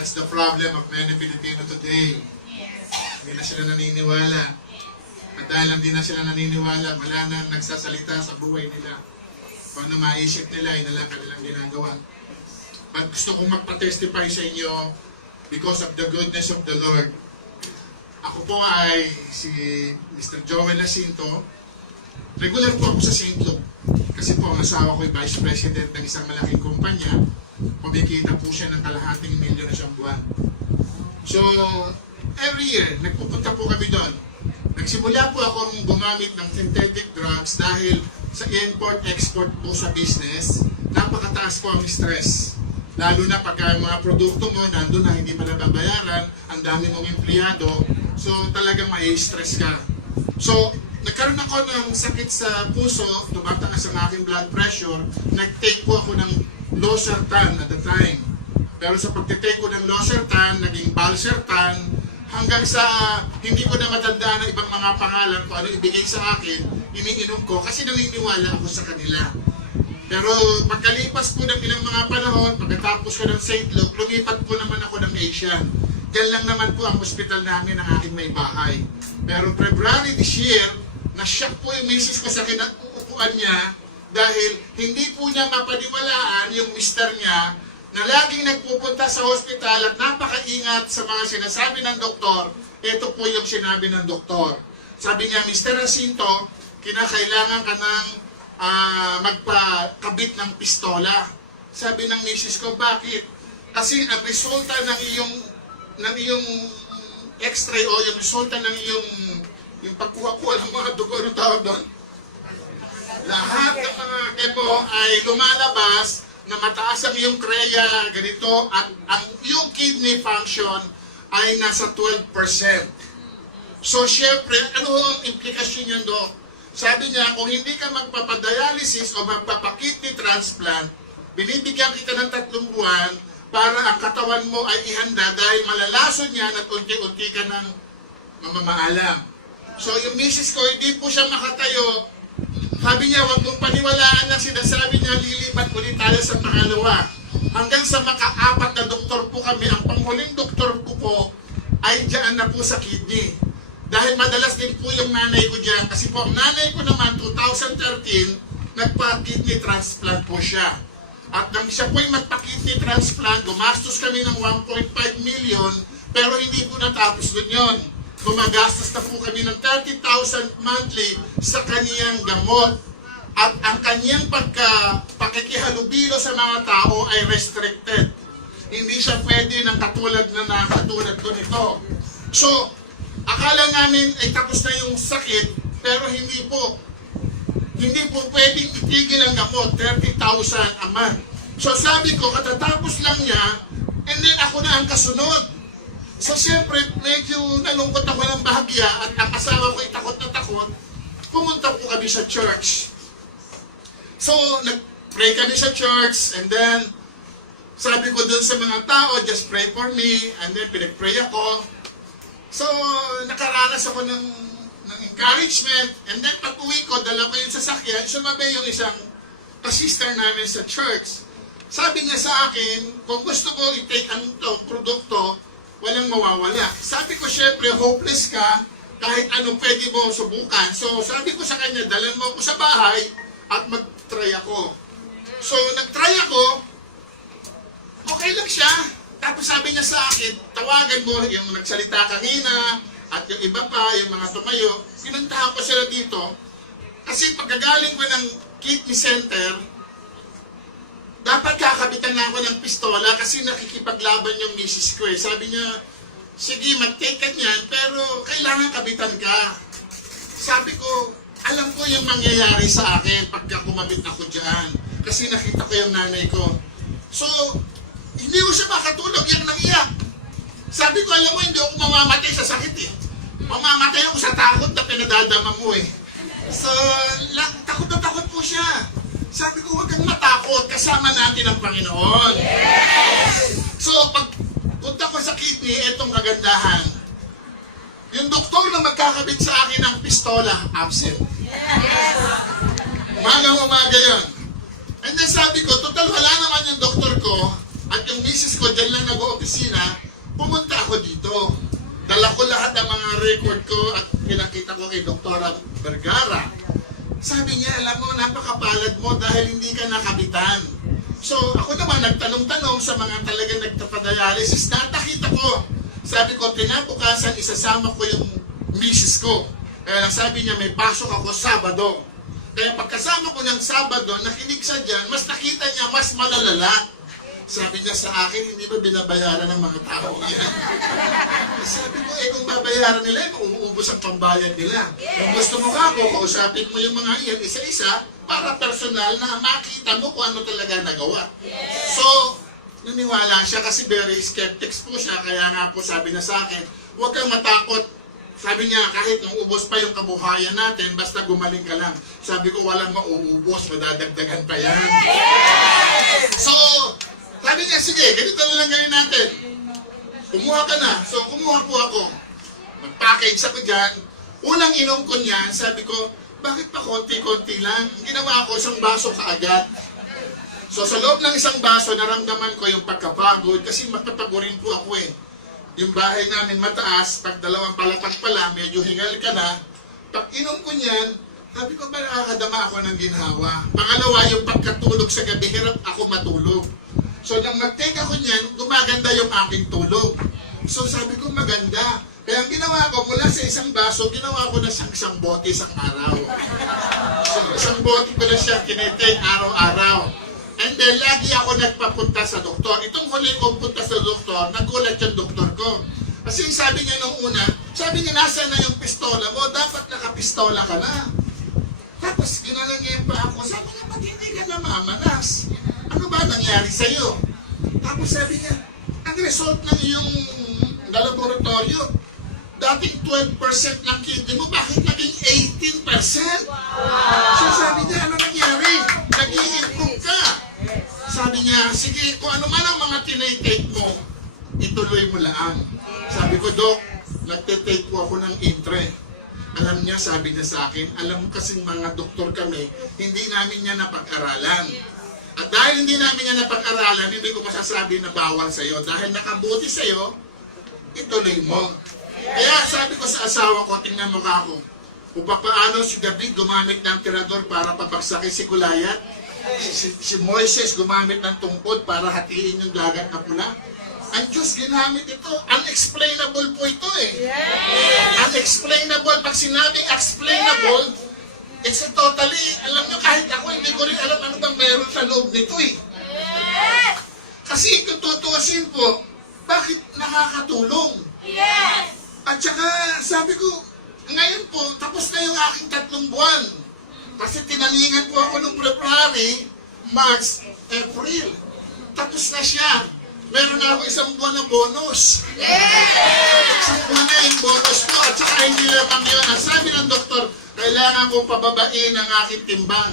That's the problem of many Filipino today. Hindi na sila naniniwala. At dahil hindi na sila naniniwala, wala nang nagsasalita sa buhay nila. Kung ano maisip nila, yun na lang kanilang ginagawa. But gusto kong magpa-testify sa inyo because of the goodness of the Lord. Ako po ay si Mr. Joel Jacinto. Regular po ako sa St. Luke. Kasi po ang asawa ko ay Vice President ng isang malaking kumpanya. Kumikita po siya ng ₱250,000 na siyang buwan. So, every year, nagpupunta po kami doon. Nagsimula po akong gumamit ng synthetic drugs dahil sa import-export po sa business, napakataas po ang stress. Lalo na pagka mga produkto mo, nandun na hindi pa nababayaran, ang dami mong empleyado, so talagang may stress ka. So, nagkaroon ako ng sakit sa puso, tumataas ang aking blood pressure, nag-take po ako ng losartan at the time. Pero sa pagtitake ko ng losartan, naging valsartan, hanggang sa hindi ko na matandaan ang ibang mga pangalan kung ano ibigay sa akin, iniinom ko kasi naniniwala ako sa kanila. Pero pagkalipas po ng ilang mga panahon, pagkatapos ko ng St. Luke, lumipat po naman ako ng Asian. Diyan lang naman po ang hospital namin ng aking may bahay. Pero February this year, na-shock po yung misis ko sa kinaupuan niya dahil hindi po niya mapaniwalaan yung mister niya na laging nagpupunta sa hospital at napakaingat sa mga sinasabi ng doktor. Ito po yung sinabi ng doktor. Sabi niya, Mr. Jacinto, kinakailangan ka ng magpakabit ng pistola. Sabi ng misis ko, bakit? Kasi ang resulta ng iyong x-ray o yung resulta ng yung pagkuha-kuha ng mga dugo, ano tawag doon? Lahat ng mga emo ay lumalabas na mataas ang iyong kreya, ganito, at ang iyong kidney function ay nasa 12%. So, syempre, ano ang implikasyon yun, Dok? Sabi niya, kung hindi ka magpapadialysis o magpapakidney transplant, binibigyan kita ng 3 buwan para ang katawan mo ay ihanda dahil malalason yan at unti-unti ka ng mamamaalam. So, yung misis ko, hindi po siya makatayo. Sabi niya, huwag mong paniwalaan na sinasabi niya, lilipat ulit tayo sa pangalawa. Hanggang sa maka-4 na doktor po kami, ang panghuling doktor ko po ay dyan na po sa kidney. Dahil madalas din po yung nanay ko dyan, kasi po ang nanay ko naman, 2013, nagpa-kidney transplant po siya. At nang siya po yung magpa-kidney transplant, gumastos kami ng 1.5 million, pero hindi po natapos dun yun. Gumagastos na po kami ng 30,000 monthly sa kaniyang gamot. At ang kaniyang pakikihalubilo sa mga tao ay restricted. Hindi siya pwede ng katulad na nakatulad ko nito. So, akala namin ay tapos na yung sakit, pero hindi po. Hindi po pwedeng itigil ang gamot, 30,000 a month. So sabi ko, katatapos lang niya, and then ako na ang kasunod. So siyempre, medyo nalungkot ako ng bahagya at ang asawa ko ay takot na takot. Pumunta po kami sa church. So, nag-pray kami sa church and then sabi ko dun sa mga tao, just pray for me, and then pinag-pray ako. So, nakaranas ako ng encouragement, and then pag-uwi ko, dala ko yung sasakyan, sumabi yung isang sister namin sa church. Sabi niya sa akin, kung gusto ko i-take ang produkto, walang mawawala. Sabi ko, syempre, hopeless ka, kahit anong pwede mo subukan. So, sabi ko sa kanya, dalan mo ako sa bahay at mag-try ako. So, nag-try ako, okay lang siya. Tapos sabi niya sa akin, tawagan mo yung nagsalita kanina at yung iba pa, yung mga tumayo. Pinuntahan ko sila dito. Kasi pagkagaling ko ng kidney center, dapat kakabitan na ako ng pistola kasi nakikipaglaban yung misis ko eh. Sabi niya, sige, mag-take ka niyan, pero kailangan kabitan ka. Sabi ko, alam ko yung mangyayari sa akin pagka kumabit ako dyan. Kasi nakita ko yung nanay ko. So, hindi ko siya makatulog, iyak nang iyak. Sabi ko, alam mo, hindi ako mamamatay sa sakit eh. Mamamatay ako sa takot na pinadadama mo eh. So, takot na takot po siya. Sabi ko, huwag kang matakot, kasama natin ang Panginoon. Yes! So, pag punta ko sa kidney, etong kagandahan. Yung doktor na magkakabit sa akin ng pistola, absent. Yes! Umaga yun. And then sabi ko, total wala naman yung doktor ko, At yung misis ko, dyan lang nag-opisina, pumunta ako dito. Dala ko lahat ng mga record ko at pinakita ko kay Dr. Vergara. Sabi niya, alam mo, napakapalad mo dahil hindi ka nakabitan. So, ako naman nagtanong-tanong sa mga talagang nagtapadialysis, natakita ko. Sabi ko, kinabukasan, isasama ko yung misis ko. Kaya lang sabi niya, may pasok ako Sabado. Kaya pagkasama ko ng Sabado, nakinig siya dyan, mas nakita niya, mas malalala. Sabi niya sa akin, hindi ba binabayaran ng mga tao yan? Sabi ko, kung babayaran nila, umuubos ang pambayad nila. Kung gusto mo ka ako, kausapin mo yung mga iyan isa-isa para personal na makita mo kung ano talaga nagawa. So, naniwala siya kasi very skeptics po siya, kaya nga po sabi na sa akin, huwag kang matakot. Sabi niya, kahit nung ubos pa yung kabuhayan natin, basta gumaling ka lang. Sabi ko, walang mauubos, madadagdagan pa yan. So, sabi niya, sige, ganito na lang gawin natin. Kumuha ka na. So, kumuha po ako. Mag-package ako dyan. Unang inom ko niyan, sabi ko, bakit pa konti-konti lang? Ginawa ko isang baso kaagad. So, sa loob ng isang baso, naramdaman ko yung pagkapagod kasi matapagurin po ako eh. Yung bahay namin mataas, pag dalawang palapag pala, medyo hingal ka na. Pag inom ko niyan, sabi ko, ba nakakadama ako ng ginhawa? Pangalawa, yung pagkatulog sa gabi, hirap ako matulog. So, nang mag-take ako niyan, gumaganda yung aking tulog. So, sabi ko, maganda. Kaya ang ginawa ko, mula sa isang baso, ginawa ko na siyang isang bote isang araw. So, isang bote ko na siya kinitake araw-araw. And then, lagi ako nagpapunta sa doktor. Itong huli kong punta sa doktor, nagulat yung doktor ko. Kasi sabi niya nung una, sabi niya, nasa na yung pistola mo? Dapat nakapistola ka na. Tapos, ginalang niya yung pa ako. Sabi niya, ba't hindi ka namamanas? Ano ba nangyari sa'yo? Tapos sabi niya, ang result ng iyong laboratorio, dating 12% ng kidney mo, bakit naging 18%? So sabi niya, ano nangyari? Nag-i-improve ka. Sabi niya, sige, kung ano man ang mga tinitake mo, ituloy mo lang. Sabi ko, Dok, nagtitake po ako ng Intre. Alam niya, sabi niya sa akin, alam mo kasing mga doktor kami, hindi namin niya napag-aralan. At dahil hindi namin yan napag-aralan, hindi ko masasabi na bawal sa'yo. Dahil nakabuti sa'yo, ituloy mo. Kaya sabi ko sa asawa ko, tingnan mo ka ako. Kung paano si David gumamit ng tirador para pabagsakin si Goliath, si Moises gumamit ng tungkod para hatiin yung dagat na pula. Ang Diyos ginamit ito. Unexplainable po ito eh. Unexplainable. Pag sinabing explainable, it's a totally, alam nyo, kahit ako, hindi ko rin alam ano bang meron sa loob nito eh. Kasi kung tutuusin po, bakit nakakatulong? At saka, sabi ko, ngayon po, tapos na yung aking 3 buwan. Kasi tinaningan po ako noong February, March, April. Tapos na siya. Meron na ako 1 buwan na bonus. 1 buwan na yung bonus ko. At saka hindi lamang yun. Ang sabi ng doktor, kailangan kong pababain ang aking timbang.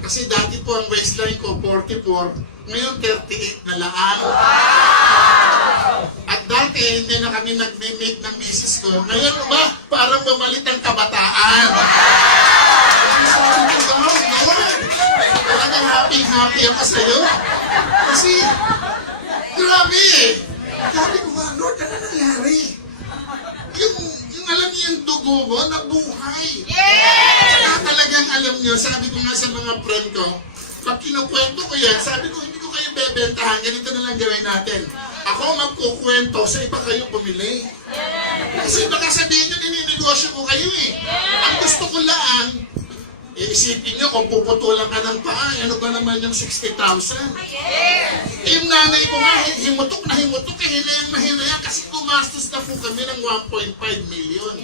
Kasi dati po ang waistline ko, 44. Ngayon, 38 na laan. At dati, hindi na kami nag-meet ng misis ko. Ngayon ba, parang bumalik ang kabataan. Sabi ko, Lord, talagang happy ako sa'yo. Kasi, grabe eh. Sabi ko, Lord, ano nangyari? Yung alam niyo yung dugo mo, nabuhay. Saka talagang alam niyo, sabi ko nga sa mga friend ko, pag kinukwento ko yan, sabi ko, hindi ko kayo bebentahan, ganito na lang gawin natin. Ako magkukwento, sa iba kayo bumili. Kasi baka sabihin nyo, nininegosyo ko kayo eh. Ang gusto ko lang, isipin nyo, kung puputulan ka ng paa, ano ba naman yung 60,000? Yung nanay ko nga, himutok eh, hinayang na hinayang, kasi gumastos na po kami ng 1.5 million.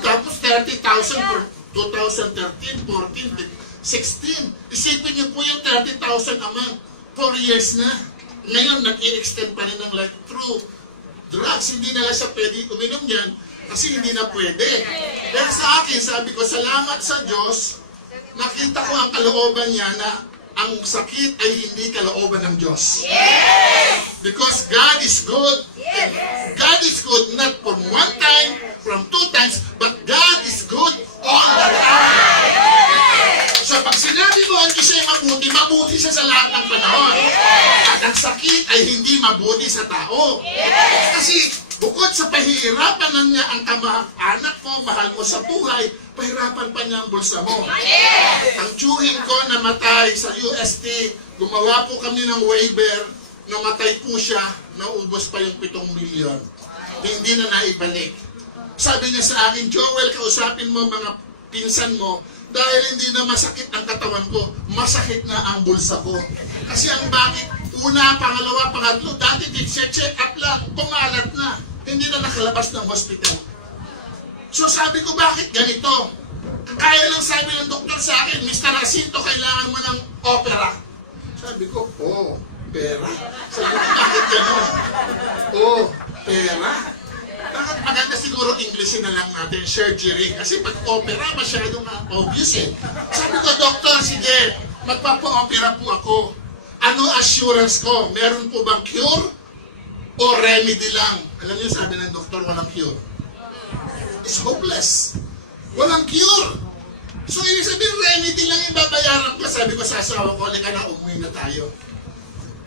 Tapos 30,000 for 2013, 14, 16. Isipin niyo po yung 30,000 naman. 4 years na. Ngayon, nag-i-extend pa rin ng life through drugs. Hindi na lang siya pwede uminom yan kasi hindi na pwede. Pero sa akin, sabi ko, salamat sa Diyos, nakita ko ang kalooban niya na ang sakit ay hindi kalooban ng Diyos. Because God is good. God is good not from 1 time, from 2 times, but God is good all the time. So pag sinabi mo, hindi siya mabuti, mabuti siya sa lahat ng panahon. At ang sakit ay hindi mabuti sa tao. Kasi bukod sa pahihirapan na niya ang kamag-anak mo, mahal mo sa buhay, pahirapan pa niya ang bulsa mo. Ang tiyuhin ko namatay sa UST, gumawa po kami ng waiver, namatay po siya, naubos pa yung 7 milyon. Hindi na naibalik. Sabi niya sa akin, Joel, kausapin mo mga pinsan mo, dahil hindi na masakit ang katawan ko, masakit na ang bulsa ko. Kasi ang bakit, una, pangalawa, pangatlo, dati check up lang, pumalat na. Hindi na nakalabas ng hospital. So sabi ko, bakit ganito? Kaya lang sabi ng doktor sa akin, Mr. Jacinto, kailangan mo ng opera. Sabi ko, pera? Sabi ko, bakit gano'n? Pera? Bakit maganda siguro English na lang natin, surgery. Kasi pag opera, masyadong obvious eh. Sabi ko, doktor, sige, magpapa-opera po ako. Ano assurance ko? Meron po bang cure? O remedy lang? Alam niyo, sabi ng doktor, walang cure. It's hopeless. Walang cure. So, ibig sabihin, remedy lang yung babayaran ko. Sabi ko sa asawa ko, halika na, umuwi na tayo.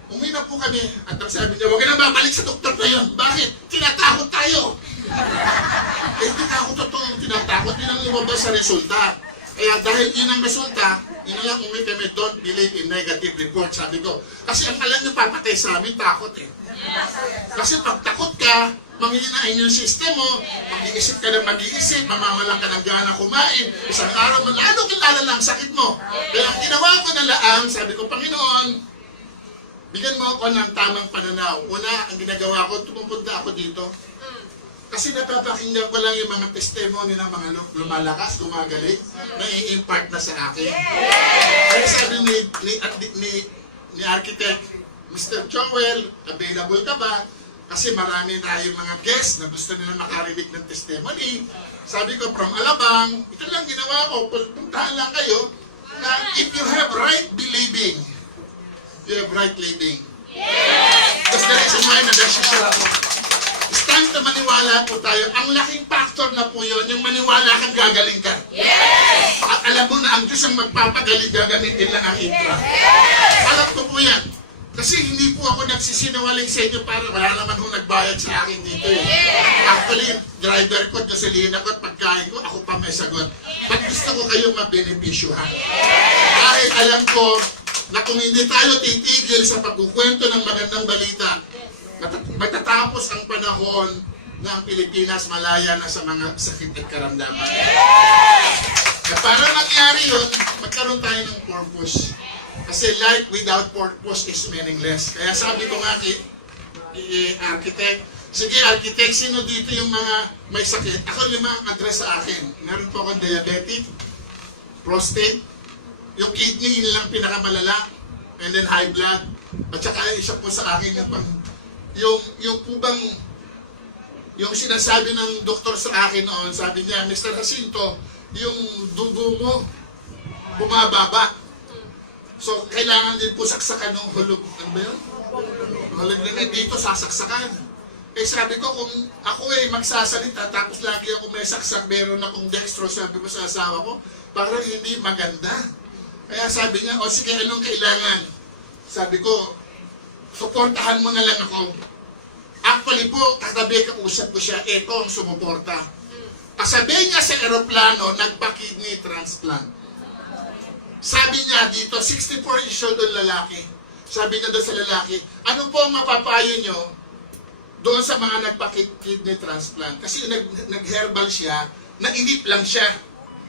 Umuwi na po kami. At ang sabi niya, huwag na babalik sa doktor na yun. Bakit? Tinatakot tayo. Hindi na ako totoo tinatakot. Yun ang lumabas sa resulta. Kaya dahil yun ang resulta, yun lang umuwi kami, don't believe in negative report, sabi ko. Kasi ang alam nyo papatay sa amin, takot eh. Kasi pag takot ka, manghihinain yung system mo, mag-iisip ka ng mag-iisip, mamamalang ka ng gana kumain, isang araw mo, lalo kilala lang sakit mo. Kaya ang ginawa ko na laang, sabi ko, Panginoon, bigyan mo ako ng tamang pananaw. Una, ang ginagawa ko, tumupunta ako dito. Kasi napapakinggan ko lang yung mga testimony ng mga lumalakas, gumagaling, na i-impart na sa akin. Kaya sabi ni Architect, Mr. Joel, available ka ba? Kasi marami tayong mga guests na gusto nila makarinig ng testimony. Sabi ko, from Alabang, ito lang ginawa ko, puntahan lang kayo, na if you have right believing, you have right living. Yes! That's the reason why nag-share ako. It's time to maniwala po tayo. Ang laking factor na po yun, yung maniwala kang gagaling ka. Yes! At alam mo na ang Diyos ang magpapagaling, gagamitin lang ang intra. Yes! Alam ko po yan. Kasi hindi po ako nagsisinungaling sa inyo para wala naman kung nagbayad sa akin dito eh. Actually, driver ko, gasolina ko at pagkain ko, ako pa may sagot. Ba't gusto ko kayong mabenepisyohan? Dahil alam ko, na kung hindi tayo titigil sa pagkukwento ng magandang balita, matatapos ang panahon na ang Pilipinas malaya na sa mga sakit at karamdaman. At para mangyari yun, magkaroon tayo ng purpose. Kasi life without purpose is meaningless. Kaya sabi ko nga kay Architect, sige Architect, sino dito yung mga may sakit? Ako yung mga address sa akin. Meron po akong diabetic, prostate, yung kidney, yun lang pinakamalala, and then high blood. At saka isa po sa akin yung po bang, yung sinasabi ng doktor sa akin noon, sabi niya, Mr. Jacinto, yung dugo mo, bumababa. So, kailangan din po saksakan ng hulog. Ano ba yun? Hulog na dito, sasaksakan. Eh sabi ko, kung ako magsasalita, tapos lagi ako may saksak, meron akong dextrose, sabi ko sa asawa ko, parang hindi maganda. Kaya sabi niya, o sige, anong kailangan? Sabi ko, suportahan mo na lang ako. Actually po, katabi kausap ko siya, eto ang sumuporta. Kasabi niya sa aeroplano, nagpa-kidney transplant. Sabi niya dito, 64 years old ang lalaki. Sabi niya doon sa lalaki, ano po ang mapapayo niyo doon sa mga nagpa-kidney transplant? Kasi nag-herbal siya, nainip lang siya.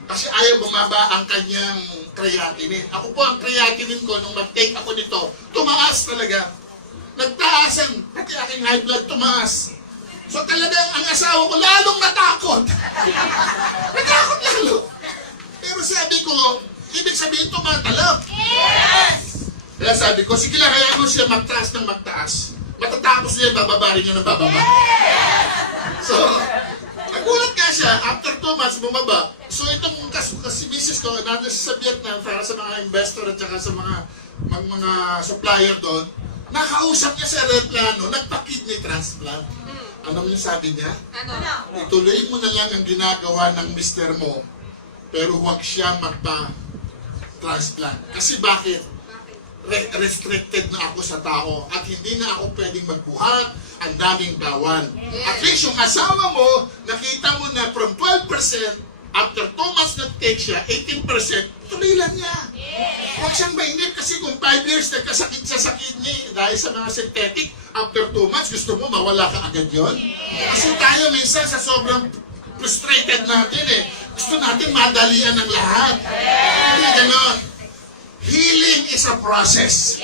Kasi ayaw bumaba ang kanyang creatinine. Ako po, ang creatinine ko, nung mag-take ako nito, tumaas talaga. Nagtaasan, pati aking high blood tumaas. So talagang ang asawa ko lalong natakot. Natakot lalo. Pero sabi ko, ibig sabihin tumatalab. Yes! Kaya sabi ko, sige lang, hayaan mo siya magtaas ng magtaas. Matatapos niya, bababa rin niya ng bababa. Yes! So, nagulat nga siya, after 2 months, bumaba. So itong kasi misis ko, nandun sa Vietnam, para sa mga investor at saka sa mga supplier doon, nakausap niya sa aeroplano, nagpa-kidney transplant. Ano yung sabi niya? Ituloy mo na lang ang ginagawa ng mister mo, pero huwag siya magpa-transplant. Kasi bakit? restricted na ako sa tao at hindi na ako pwedeng magbuhat, ang daming bawal. At least yung asawa mo, nakita mo na from 12%, after 2 months na-take siya, 18%, tuloy lang niya. Huwag siyang mainip kasi kung 5 years nagkasakit siya sa kidney dahil sa mga synthetic, after 2 months, gusto mo mawala ka agad yun? Kasi tayo minsan sa sobrang frustrated natin gusto natin madalian ng lahat. Hindi ganon. Healing is a process.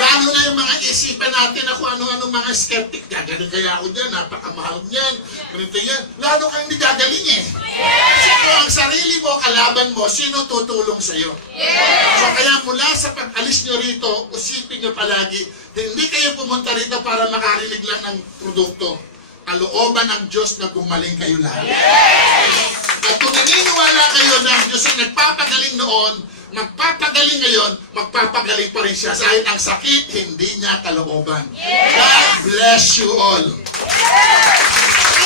Lalo na yung mga isipan natin na kung ano-ano mga skeptic. Gagaling kaya ako dyan, napakamahal niyan, ganito yan. Lalo kang hindi gagaling Kasi kung ang sarili mo, kalaban mo, sino tutulong sa'yo? So kaya mula sa pag-alis nyo rito, usipin nyo palagi, hindi kayo pumunta rito para makarinig lang ng produkto. Kalooban ng Diyos na gumaling kayo lahat. At kung naniniwala kayo na ang Diyos ang nagpapagaling noon, magpapagaling ngayon, magpapagaling pa rin siya. Dahil ang sakit, hindi niya kalooban. God bless you all.